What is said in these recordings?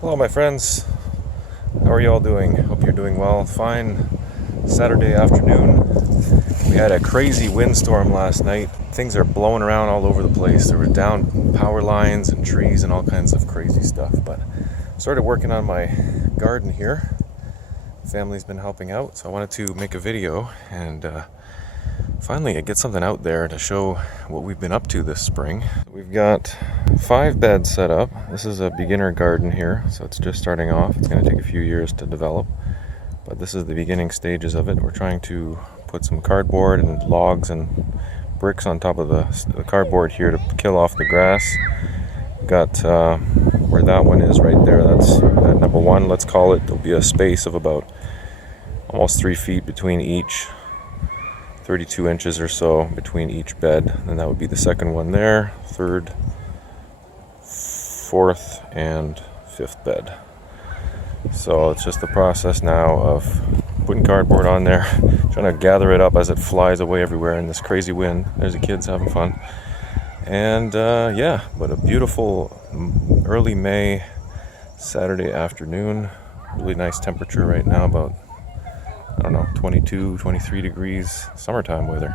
Hello my friends, how are you all doing? Hope you're doing well. Fine Saturday afternoon. We had a crazy windstorm last night. Things are blowing around all over the place. There were down power lines and trees and all kinds of crazy stuff. But started working on my garden here. Family's been helping out, so I wanted to make a video and finally get something out there to show what we've been up to this spring. We've got 5 beds set up. This is a beginner garden here, so it's just starting off. It's going to take a few years to develop, but this is the beginning stages of it. We're trying to put some cardboard and logs and bricks on top of the cardboard here to kill off the grass. Got where that one is right there, that's number 1, let's call it. There'll be a space of about almost 3 feet between each, 32 inches or so between each bed. And that would be the second one there, third, fourth, and 5th bed. So it's just the process now of putting cardboard on there, trying to gather it up as it flies away everywhere in this crazy wind. There's the kids having fun. And yeah, but a beautiful early May Saturday afternoon. Really nice temperature right now, about, I don't know, 22, 23 degrees, summertime weather.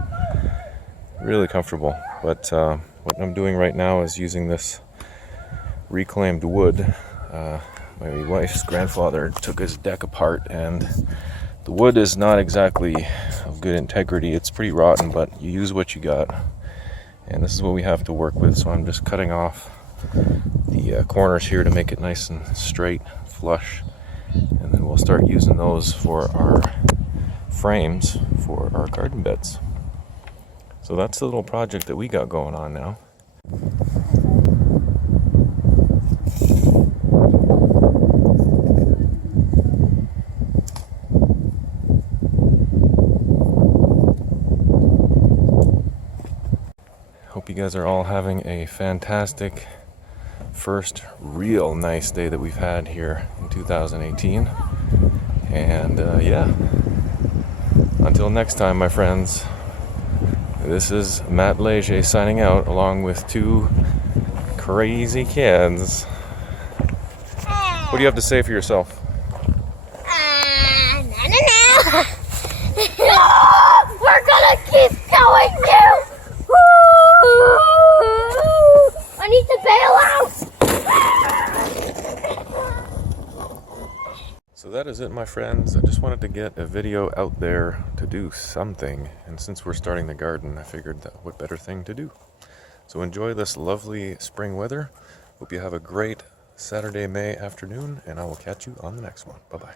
Really comfortable. But what I'm doing right now is using this reclaimed wood. My wife's grandfather took his deck apart, and the wood is not exactly of good integrity. It's pretty rotten, but you use what you got. And this is what we have to work with, so I'm just cutting off the corners here to make it nice and straight, flush. And then we'll start using those for our frames for our garden beds. So that's the little project that we got going on now. Hope you guys are all having a fantastic first real nice day that we've had here in 2018. And yeah, until next time, my friends, this is Matt Leger signing out along with 2 crazy kids. What do you have to say for yourself? No. We're gonna keep going now. I need to bail out. So that is it, my friends. I just wanted to get a video out there to do something, and since we're starting the garden, I figured that what better thing to do. So enjoy this lovely spring weather. Hope you have a great Saturday, May afternoon, and I will catch you on the next one. Bye-bye.